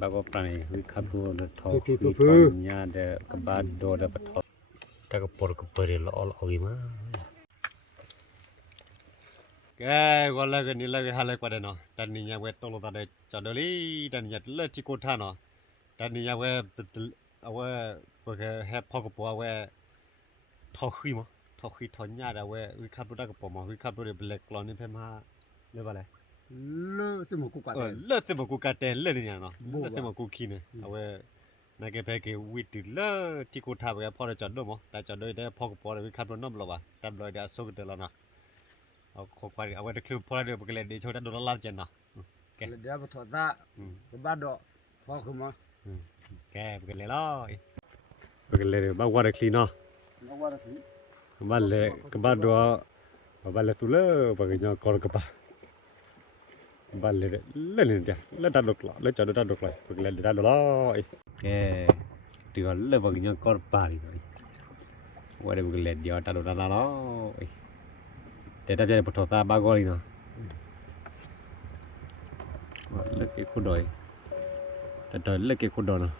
bago prani kabu na thau nya de kabad do da pathau ta ko por ko pare lo ogi ma cái gọi là cái này là cái hai qua đây nó đàn này nhà quét tông lo ta đây chọn được đi đàn nhà lỡ chỉ cột than nó đàn này nhà quétเอาว่าcái hẹpพอกระป๋อว่าทอขี้มั้งทอขี้ทอหญ้าได้ว่าวิคับรู้ได้กระป๋อมั้งวิคับรู้ได้เป็นเล็กกลอนนี่เพิ่มห้าเรียกว่าอะไรเลิศสมกูกัดเลิศเต็มกูการเต้นเลิศเนี่ยเนาะเลิศเต็มกูขี้เนี่ยเอาว่าในแกเพกวิดเลิศที่กูทำไปพอได้จอดด้วยมั้งได้จอดด้วยได้พอกระป๋อได้วิคับรู้น้ำหรอวะตามรอยเดี๋ยวสู้กันเดี๋ยวแล้วนะเอาขบไปเอาไว้ได้คือพอได้เดี๋ยวไปเล่นเดี๋ยวโชว์ได้โดนล้านเจนเนาะเดี๋ยวไปถอดตาไปบ้านดอกพอขึ้นมาแกไปกันเลยล่ะไปกันเลยบ้านว่าได้คลีนเนาะบ้านเลยกับบ้านดัวบ้านเลยตุเล่ไปกันยังกอลกับบ้านเลยเล่นเดียวเล่นดัดดอกละเล่นจัดดัดดอกเลยไปกันเลยดัดดอกละแกตีกันเลยไปกันยังกอลปารีว่าได้ไปกันเลยเดียวดัดดอกละละแต่ถ้าจะไปถอดตาบ้ากอลีเนาะเลิกเก็บคนดอยแต่ตอนเลิกเก็บคนดอยเนาะ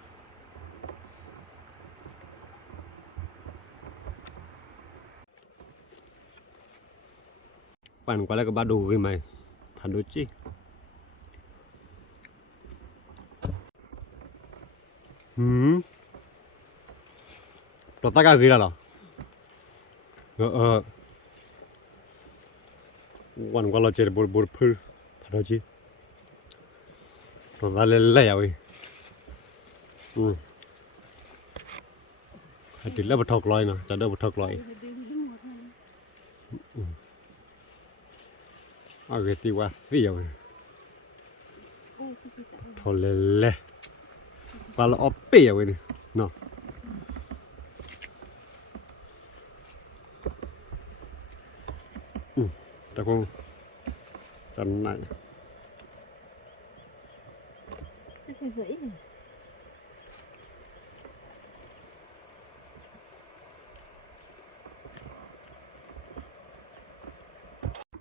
ปั่นกว่าแล้วก็บ้าดูกันไหมทันดูจิตัวตากากี่แล้วเหรอวันกว่าเราเจอบุญพื้นทันดูจิตัวตาเล่ๆเอาไว้ติดแล้วบัดทอกลอยเนาะจะเดินบัดทอกลอยเอาเกติว่าเสียวทอเล่ปลาออเปียวเลยเนาะแต่คงจันไหน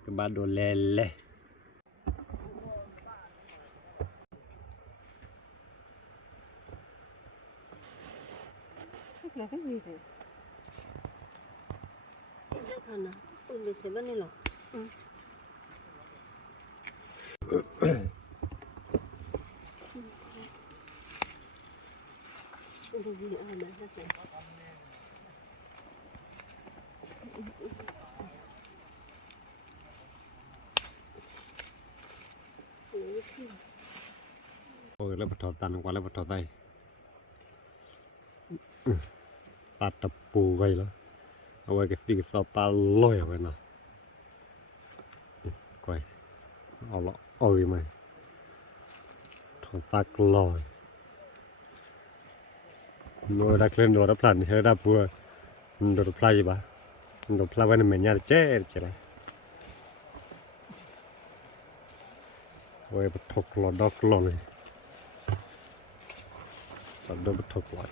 ก็บ้าโดนเล่là cái gì vậy? Cái thằng nào? Tôi bị thế bên này lọ. Cái gì ở đây hết rồi. Ôi lấy bật thọ tàn qua lấy bật thọ tayตัดตะปูไว้แล้วเอาไว้กับตีกับปลาลอยเอาไว้นะก้อยเอาละเอาอีกไหมถอนตากลอยโน้ตดักเล่นโดดพลันเฮด้าปัวโดดพลายบ้าโดดพลายไว้ในเมญญาเจ๊เจ๊เลยเอาไว้ทกลอดอกลอยจับโดดทกลอย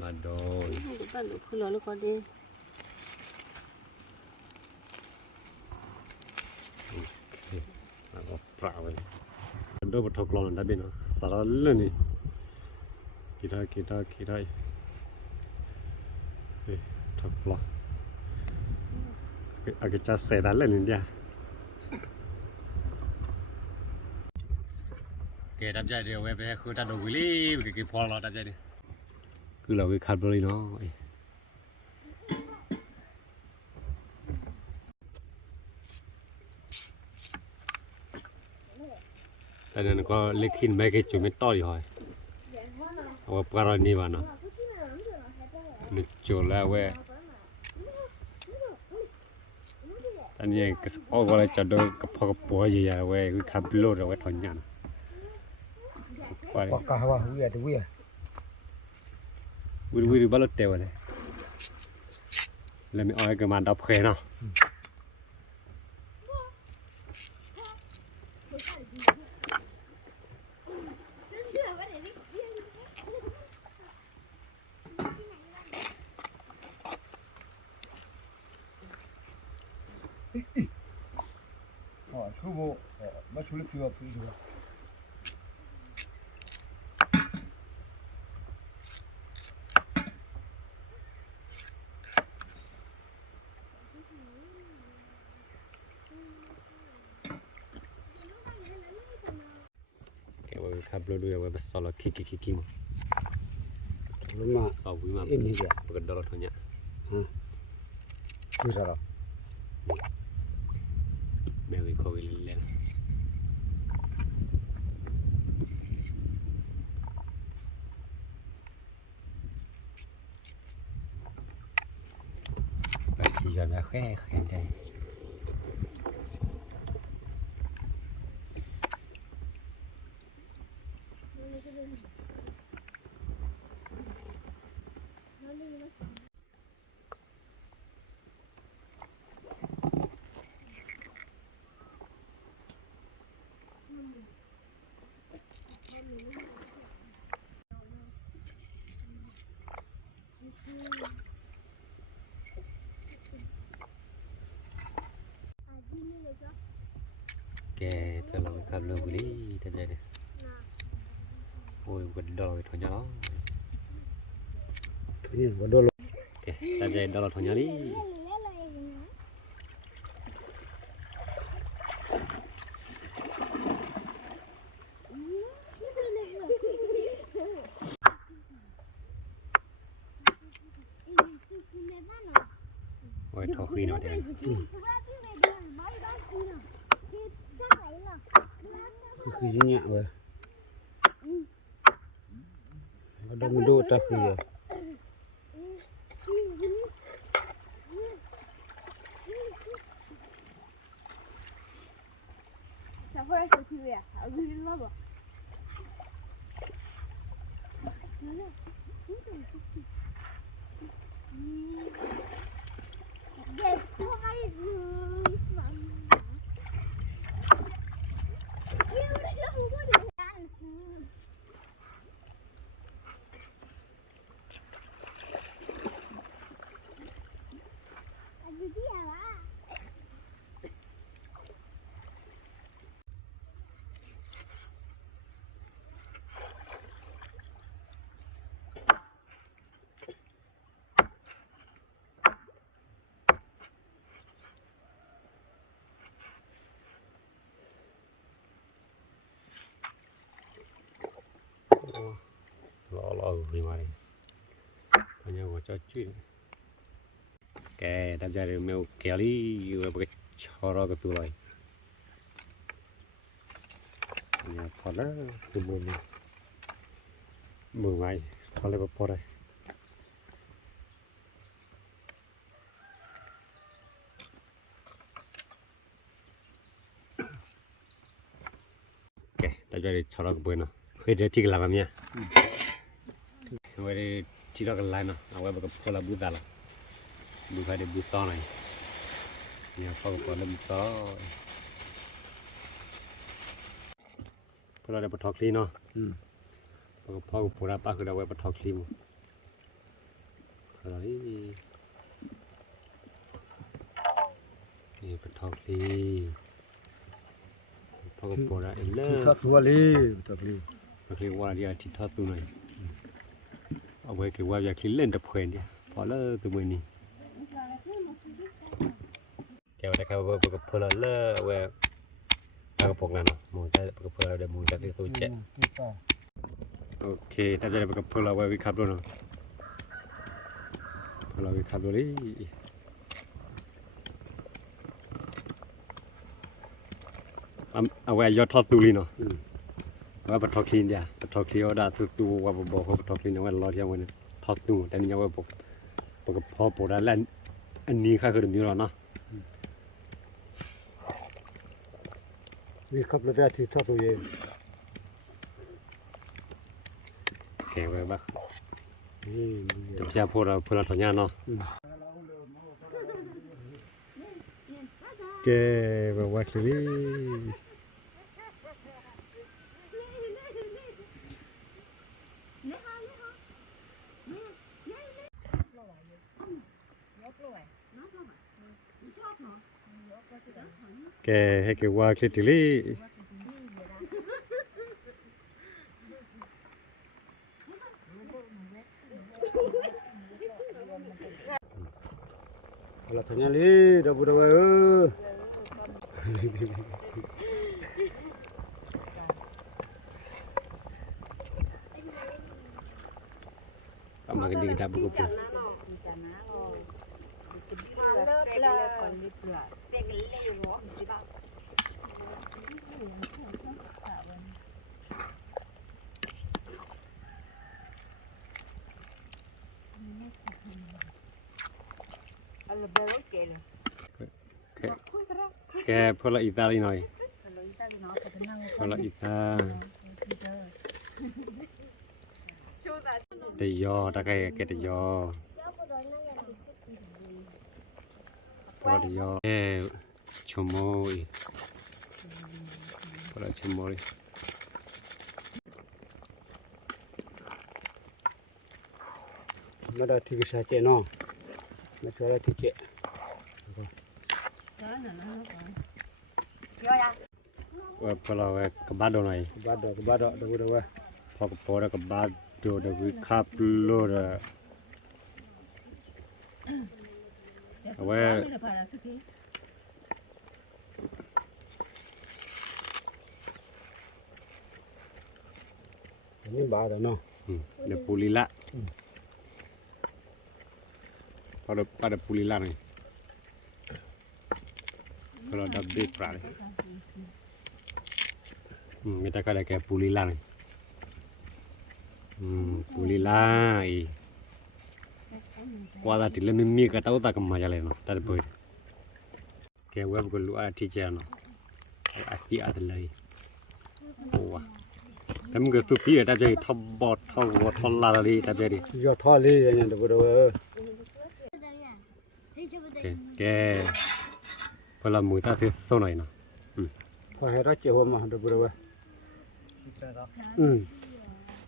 มาโดยบ้านลูกคือเราลูกก็ดีแล้วก็ปลาไว้โดยบททกลอนได้บินสารเล่นนี่กี่ได้ทกลอนอาจจะเสด็จเล่นนี่เดียเกดับใจเดียวเว้ยไปคือตัดดอกวิลี่กี่พอเราดับใจดิคือเราไปคัดบริเนาะแต่นั้นก็เล็กขึ้นไปแค่จุดไม่ต่ออยู่หอยเอาปลานี่วะเนาะนึกจุดแล้วเว้ยตอนนี้ก็สปอร์ตก็เลยจะโดนกับพอกับปัวใหญ่ๆเว้ยคือขับรถเอาไว้ถอนหญ้าปากกาว่าเวียดเวียวิบ้าลเตวเลยแล้วมีอ้อยก็มาดับเพลเนาะ出不，没出的皮个皮个。แกว่าขับรถด้วยว่าสลักคิกรู้มา สาววิ่งมา เอ็มนี่แหละ ปกติดอลลาร์ทั้งเนี้ย คืออะไร แมวอีกคนเล่นไปที่กันแล้วแค่แค่ได้แกจะลองขับรถบุรีทำไงเนี่ยโอ้ยปกติดอลลาร์ทั้งเนี้ยเนาะ นี่ว่าโดน โอเคทำไงดอลลาร์ทั้งเนี้ยนี่โอ้ยทอคุยหน่อยเดี๋ยว คือยังเงี้ยเว้ยว่าโดนดูตาคือ 小伙儿小区呀，我跟你说吧。รอคุยมาเลยตอนนี้ว่าจะช่วยแกทำใจเรื่องแมวแกลี่ว่าไปชอรอกับตัวเลยเนี่ยพอแล้วตัวมือมือไม้พอเลยพอเลยแกทำใจเรื่องชอรอกับตัวเนาะเคยเจอที่กลางแบบเนี้ยเอาไว้ที่เรากันไล่เนาะเอาไว้แบบพอละบูดาละบูดาเดี๋ยวบูดต่อหน่อยเนี่ยพอละบูดต่อพอเราได้ปะทอกลีเนาะพ่อกับผัวป้าคือเราไว้ปะทอกลีมั้งพอเรานี่ปะทอกลีพ่อกับผัวเราเลิก ทักตัวเลยทักเลย โอเคว่าเดี๋ยวที่ทอดตัวหน่อยเอาไว้เก็บไว้อยากเล่นตะเพลินเดียวพอแล้วตัวมือนี้แกว่าได้ครับว่ากับเพลินเลิกไว้ปากกระป๋องนั่นเนาะมองได้ปากกระเพลินเราได้มองได้ตัวเจ๊โอเคถ้าจะได้ปากกระเพลินเราไว้วิคับด้วยเนาะเราวิคับด้วยเอาไว้ยอดทอดตัวลีเนาะว่าปะทอคลีนเดียปะทอคลีเอาได้ตัวว่าบอกเขาปะทอคลีนเอาไว้รอเที่ยงวันนี้ทอดตัวแต่นี่เอาไว้บอกกับพ่อปวดแล้วอันนี้ข้าคือมีแล้วเนาะ นี่ขับรถได้ที่ทักตัวเอง แข็งไปบ้าง นี่ จบเสียพวกเราเพื่อนเราถอนยาเนาะแกแบบว่าคลี แกให้แกว่าคลิปติลี่เราทำยังไงเดี๋ยวบุตรว่าเอามากันดีดับบุกปุ๊บแกพอละอีตาลีหน่อยพอละอีตาเดียอตะไคร้แกเดียอพอละเดียอชมโมยพอละชมโมยมาได้ที่กิจเจนอมาช่วยได้ที่เจว่าพอเรากบบ้านโดนไหนกบบ้านดูดูว่าพอกระโปรงกบบ้านดูดูวิคับโลดเอาไว้นี่บ้าแล้วเนาะเดี๋ยวปูลีละพอเราปาดปูลีละนี่พอเราดับเบิลปลาเลยไม่ได้ก็ได้แค่ปูลีละนี่ปูลีละอีว่าแต่ที่เล่นไม่มีก็ต้องตากมาจะเลยเนาะตัดไปแกเว็บก็รู้อะไรที่เจอเนาะอาทิอาทิเลยโอ้วแต่มึงก็สุกี้แต่จะทับบอดทับวัดทับลาลีแต่จะดิยอดทอลีอย่างเงี้ยเดี๋ยวแกพอเรามือตาเสียโซหน่อยเนาะพอให้รักเจ้ามาเดี๋ยว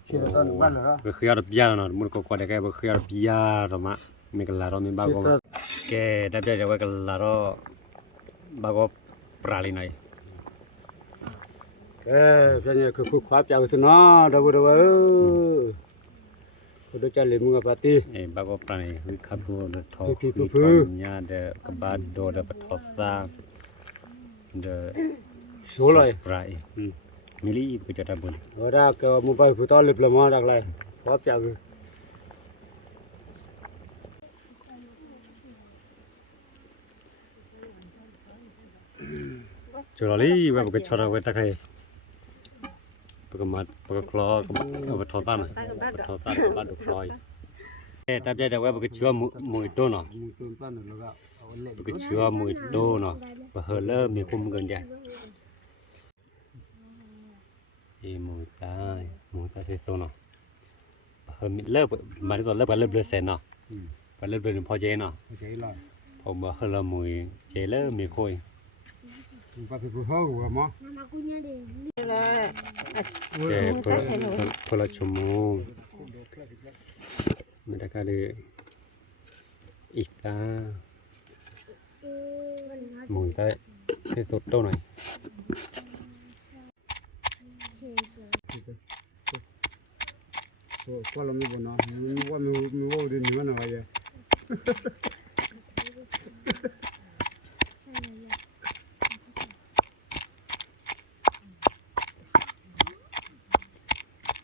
ชื่อตอนบ้านเหรอก็คืออาร์บีอาร์เนาะมันก็กว่าได้แค่ก็คืออาร์บีอาร์มาไม่กันลาเราไม่บ้าก็แกแต่จะว่ากันลาเราบ้าก็ปราลีหน่อยเพื่อนเนี่ยคือความจากสุนทรเดี๋ยวคุณดูใจเลยมึงกับปาร์ตี้บ้าก็ปราณีคือขับรถทอมีคนเนี่ยเด็กกบฏโดดเด็กทอซ่าเด็กโซ่เลยปราณีมิลลี่ก็จะทำบุญรักมุมไปฟุตบอลลิบลมารักเลยความจากจุลลีว่าบุกชนเอาไว้ตะไคร้ปกมาปกคลอเอาไปทอดตั้งทอดตั้งบ้านดุคลอยแต่ใจแต่ว่าบุกเชื่อมือโตเนาะบุกเชื่อมือโตเนาะว่าเฮเริ่มมีคุ้มเกินใจมือตาเสียโตเนาะเฮเริ่มมาที่ตอนเริ่มกันเริ่มเลือดเซนเนาะกันเริ่มเลือดพอเจเนาะผมว่าเฮเริ่มมือเจเริ่มมีคุยPakai buah gua mah. Namakunya deh. Oke, pola cemung. Mereka ada ikan. Mungkin saya tutup nih. Kalau mau benar, mau di mana aja.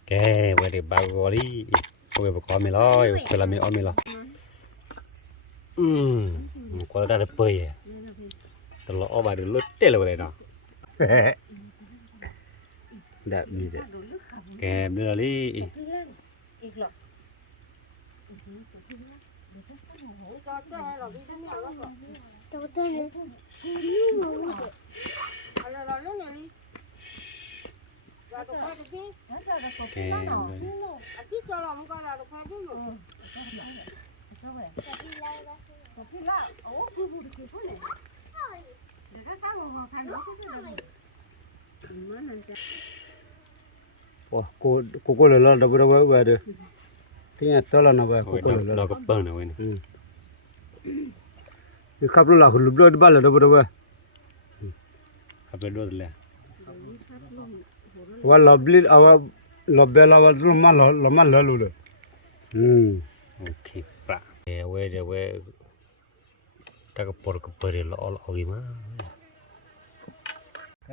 Oke, boleh bagoli. Oke, bakal meloi, kalau meloi meloi. Kalau ada pey ya. Telur obat dulu tel boleh no. Dak ni dak. Oke, beli. โอ้กูเลยแล้วดับเบิลเว้ยเด้อที่เนี่ยตัวละนะเว้ยกู Ôi, เลยแล้ว nó có bờ nào vậy nè. คือขับรถหลักหลุดรถบ้านเลยดับเบิลเว้ย Khắp lên đốt lẹ. ว่าลอบลิดเอาว่าลอบเบลเอาว่าลมันเลยเลยOk, bra. We. Ta có porco per lo all oi ma. แก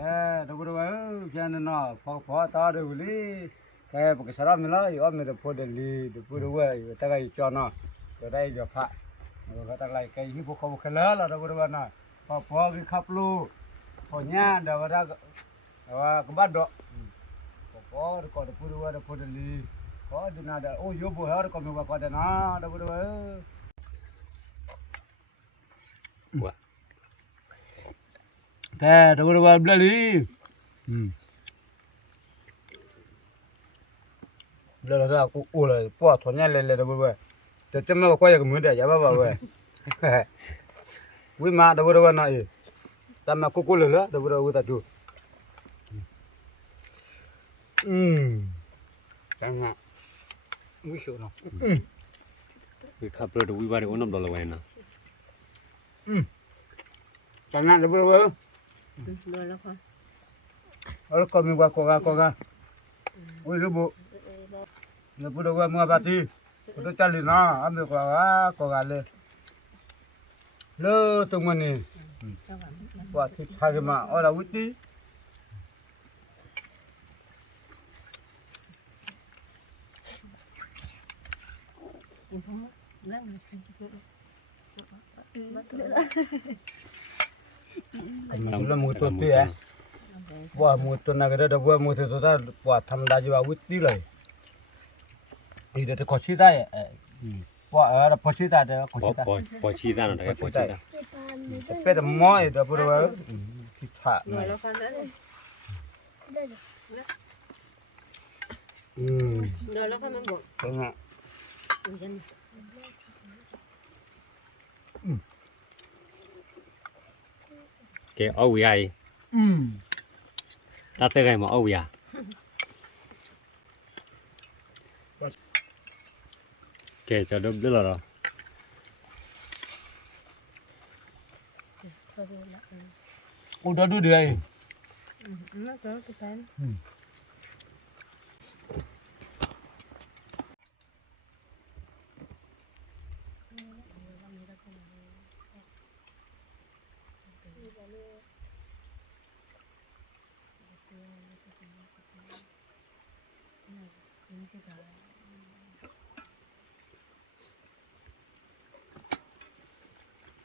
ดับเบิลเว้ยแค่นั้นนะพอตาดูลีแกปกติสารมิลาอยู่ว่ามีแต่พอเดลีดับเบิลเว้ยแต่ก็อีจอนะก็ได้จะพระแล้วก็ตั้งไรแกที่พวกเขาบอกกันแล้วดับเบิลเว้ยนะพอวิขับลูพอเนี่ยเดี๋ยวว่าก็บ้านดอกพอก็ดับเบิลเว้ยดับเบิลลีก็ดีนะเดี๋ยวโอ้ยบุหรี่ก็มีว่าก็ได้นะดับเบิลเว้ย Wa. แกดับเบิลเว้ยเบลลีเดี๋ยวเรากูอู้เลยปวดทนเนี่ยเลยดับเบิลเว้ยแต่จะไม่ว่าก็ยังมือเดียวอย่าบ้าเว้ยวิมาดับเบิลเว้ยนะแต่มากูเลยละดับเบิลเว้ยตัดดูจังอ่ะวิชนะ We khắp lên we ba de onam dollar vậy nè. จังอ่ะดับเบิลเว้ย Rồi là khoa. แล้วก็มีว่าก็วิรู้บุดับเบิลเว้ยมัวปาตีกูต้องจัดเลยนะอันนี้ก็เลยเลิกตรงนี้ ว่าที่ทางมาเอาละวิธี Kalau mutu tu ya, wah mutu nak ada dua mutu tu dah buat tham dah juga witi lah. Ini dah kosi dah ya, wah ada kosi dah ada kosi dah. Bỏ chi ra nó đấy, bỏ chi ra. Tapi dah mau dah berapa kita. Rồi là khoa nữa đây. Rồi là khoa mang bộ. Tengok. Dân. Cái âu ai. Ta tới ngày mà âu à. Kể cho đâm đứa rồi. Udah dulu dia. Nó có cái tên.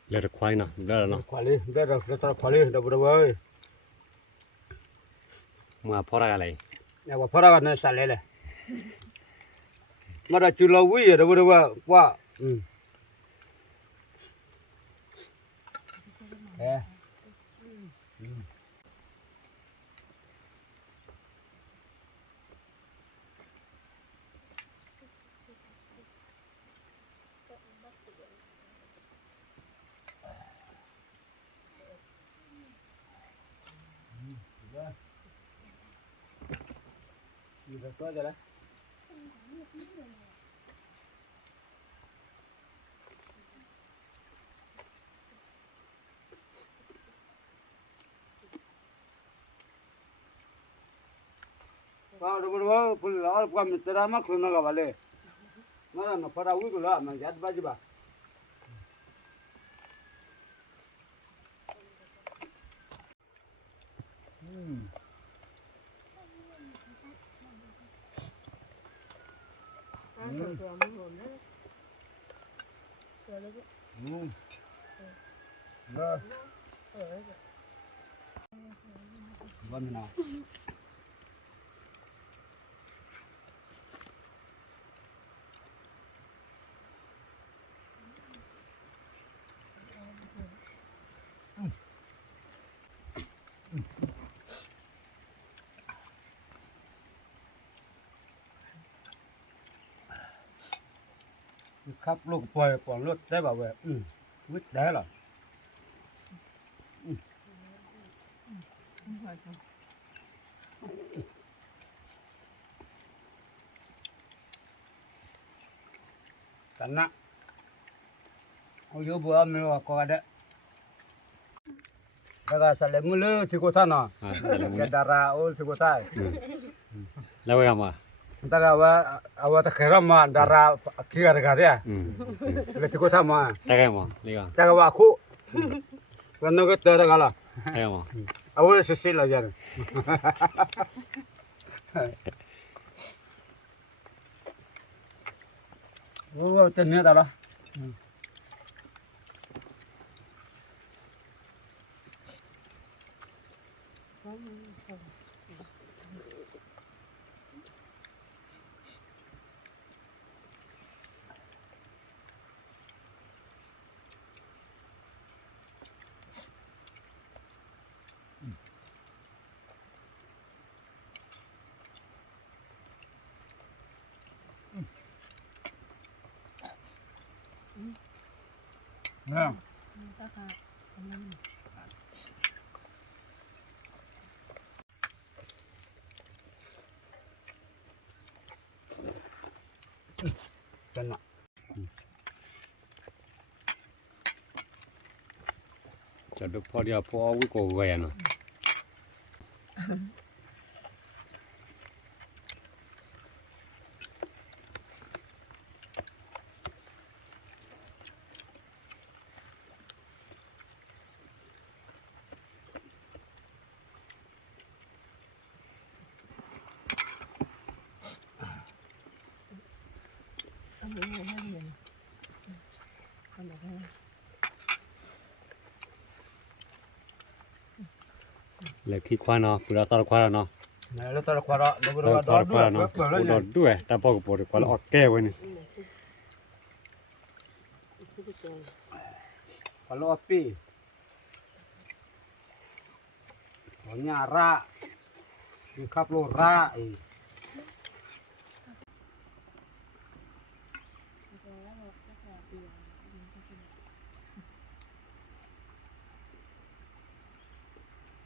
Lấy được khoai nào, đó là nó. Kuali, dah dah kuali dah berapa? Mà phora cái này. Ya apa orang nak saleh le. Mada culawi dah berapa? Wah. Ini tu aja lah. Kalau dah berapa, pun lawan bukan mitra mak kena kau balik. Mana nak pada uik lah, mana jad baju bah. Dah. Mana? Khắp lúc bồi còn lúc đấy bảo vệ quýt đá rồi karena ojo buat melu kau ada daga sale mulu di kota na darah ul di kota lawa ama daga awa tak keram ma darah kira ya le di kota ma tagai ama liga daga aku karena kita ada kala tagai ama awal sesil aja oh ternyata lah Nah, kena. jadi pau dia pau awi kau gaya no leki kau no pura tar kau no Nah, lo taruh kuara, lo tar berdoa kau no udah dua tapi kau pura kau oke wani Kalau api, pokoknya rak, lengkap lo rak.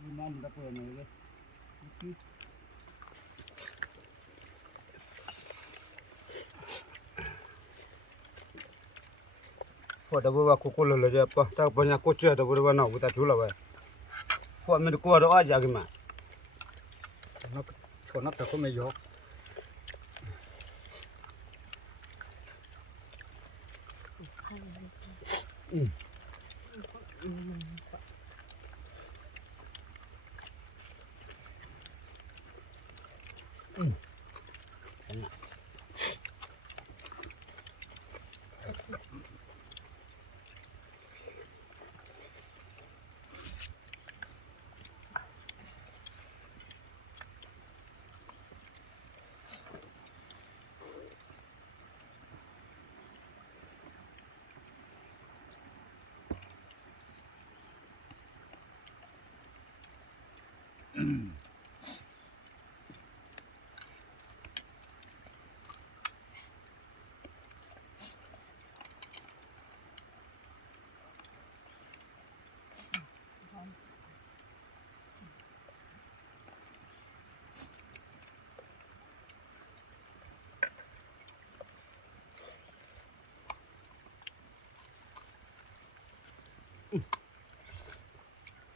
Mana kita punya ni? Kau dah bawa kuku lalu je apa? Tak banyak kucing dah bawa nak kita dulu lah. Kau ambil kau ada aja gimana? Kau nak tak kau mejo.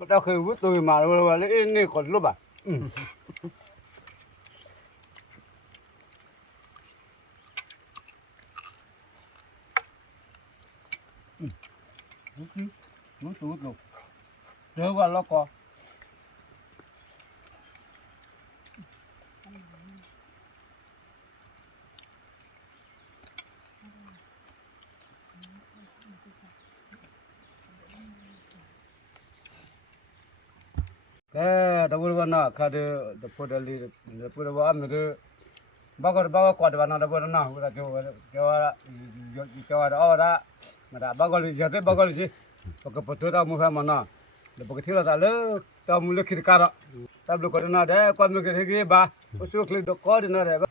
Tao khi vứt tôi mà lấy ini còn lúc à? Vứt luôn. Đưa vào lo co. Dah boleh nak kada dapat dari dapat bawa ambil bagar kuat mana dapat nak kita coba ada mana bagar jadi bagar je pakai betul tak muka mana dapat kita tak le tak mulai kita kara tak boleh kau nak deh kau mulai kita bah usul klik kau di mana deh.